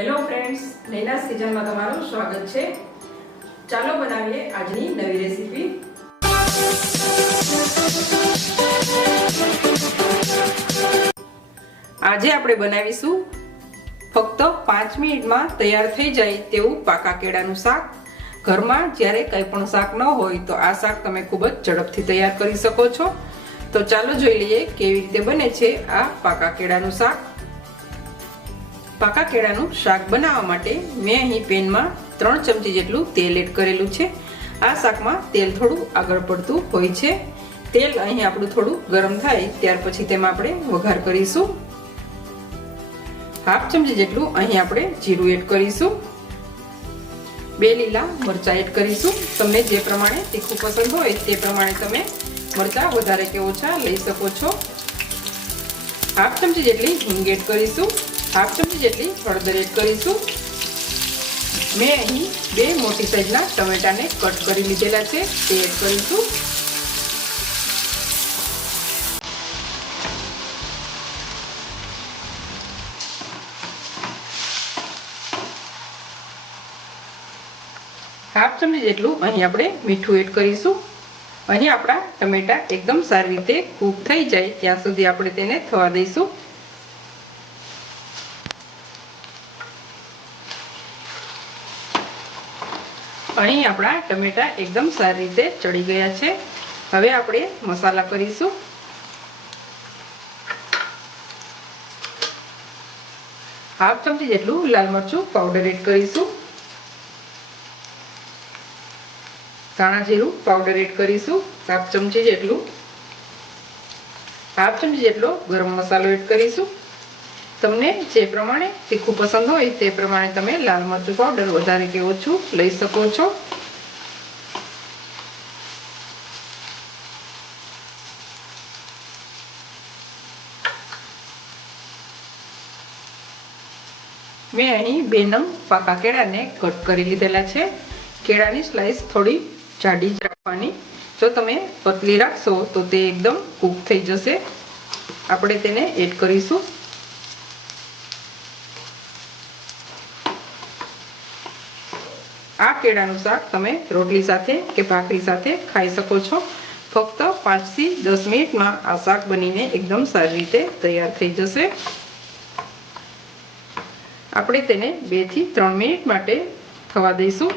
Hello friends નૈનાસ કિચનમાં તમારું સ્વાગત છે. ચાલો બનાવીએ આજની નવી રેસીપી આજે આપણે બનાવીશું ફક્ત પાંચ મિનિટમાં તૈયાર થઈ જાય તેવું પાકા કેળાનું શાક. ઘરમાં જ્યારે કંઈ પણ શાક ન હોય તો આ શાક તમે ખૂબ જ ઝડપથી તૈયાર કરી શકો છો. તો ચાલો જોઈ લઈએ કેવી રીતે બને છે આ પાકા કેળાનું શાક. પાકા કેળાનું શાક બનાવવા માટે મેં અહીં પેનમાં ત્રણ ચમચી જેટલું તેલ એડ કરેલું છે. આ શાકમાં તેલ થોડું આગળ પડતું હોય છે. તેલ અહીં આપણું થોડું ગરમ થાય ત્યાર પછી તેમાં આપણે વઘાર કરીશું. હાફ ચમચી જેટલું અહીં આપણે જીરું એડ કરીશું. બે લીલા મરચાં એડ કરીશું. તમને જે પ્રમાણે તીખું પસંદ હોય તે પ્રમાણે તમે મરચાં વધારે કે ઓછા લઈ શકો છો. હાફ ચમચી જેટલી હિંગ એડ કરીશું. હાફ ચમચી જેટલી હળદર એડ કરીશું. મેં અહીં બે મોટી સાઈઝના ટમેટાને કટ કરી લીધેલા છે, તે એડ કરીશું. હાફ ચમચી જેટલું અહીં આપણે મીઠું એડ કરીશું. અહીં આપણા ટમેટા એકદમ સારી રીતે કૂક થઈ જાય, ત્યાં સુધી આપણે તેને થવા દઈશું. અહીં આપણા ટમેટા એકદમ સારી રીતે ચડી ગયા છે. હવે આપણે મસાલા કરીશું. હાફ ચમચી જેટલું લાલ મરચું પાવડર એડ કરીશું. ધાણા જીરું પાવડર એડ કરીશું. હાફ ચમચી જેટલું. હાફ ચમચી જેટલો ગરમ મસાલો એડ કરીશું. તમને જે પ્રમાણે તીખું પસંદ હોય તે પ્રમાણે તમે લાલ મરચું પાવડર વધારે કે ઓછું લઈ શકો છો. મેં અહીં બે નંગ પાકા કેળાને કટ કરી લીધેલા છે. કેળાની સ્લાઇસ થોડી જાડી જ રાખવાની. જો તમે પતલી રાખશો તો તે એકદમ કૂક થઈ જશે. આપણે તેને એડ કરીશું. આ કેળાનું શાક તમે રોટલી સાથે કે ભાખરી સાથે ખાઈ શકો છો. ફક્ત પાંચથી દસ મિનિટમાં આ શાક બનીને એકદમ સારી રીતે તૈયાર થઈ જશે. આપણે તેને બેથી ત્રણ મિનિટ માટે થવા દઈશું.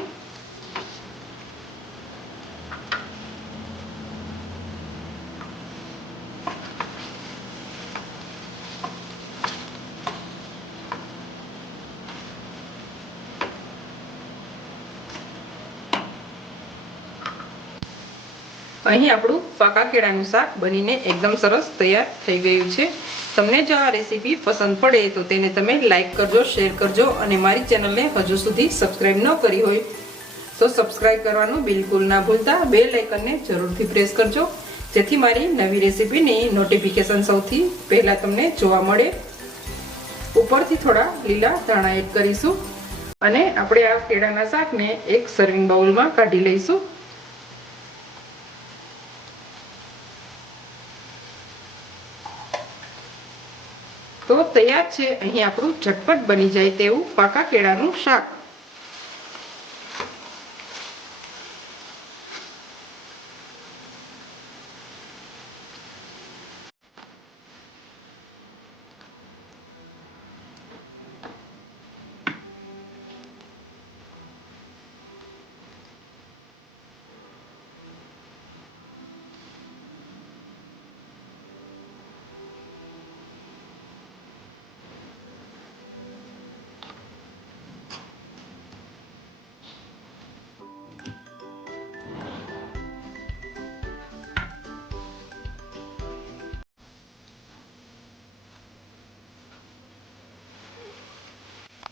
અહીં આપણું પાકા કેળાનું શાક બનીને એકદમ સરસ તૈયાર થઈ ગયું છે. તમને જો આ રેસીપી પસંદ પડે તો તેને તમે લાઇક કરજો શેર કરજો અને મારી ચેનલને હજુ સુધી સબસ્ક્રાઈબ ન કરી હોય તો સબસ્ક્રાઈબ કરવાનું બિલકુલ ના ભૂલતા. બે લાઇકનને જરૂરથી પ્રેસ કરજો. જેથી મારી નવી રેસીપીની નોટિફિકેશન સૌથી પહેલાં તમને જોવા મળે. ઉપરથી થોડા લીલા ધાણા એડ કરીશું અને આપણે આ કેળાના શાકને એક સર્વિંગ બાઉલમાં કાઢી લઈશું. તો તૈયાર છે. અહીં આપણું ઝટપટ બની જાય તેવું પાકા કેળાનું શાક.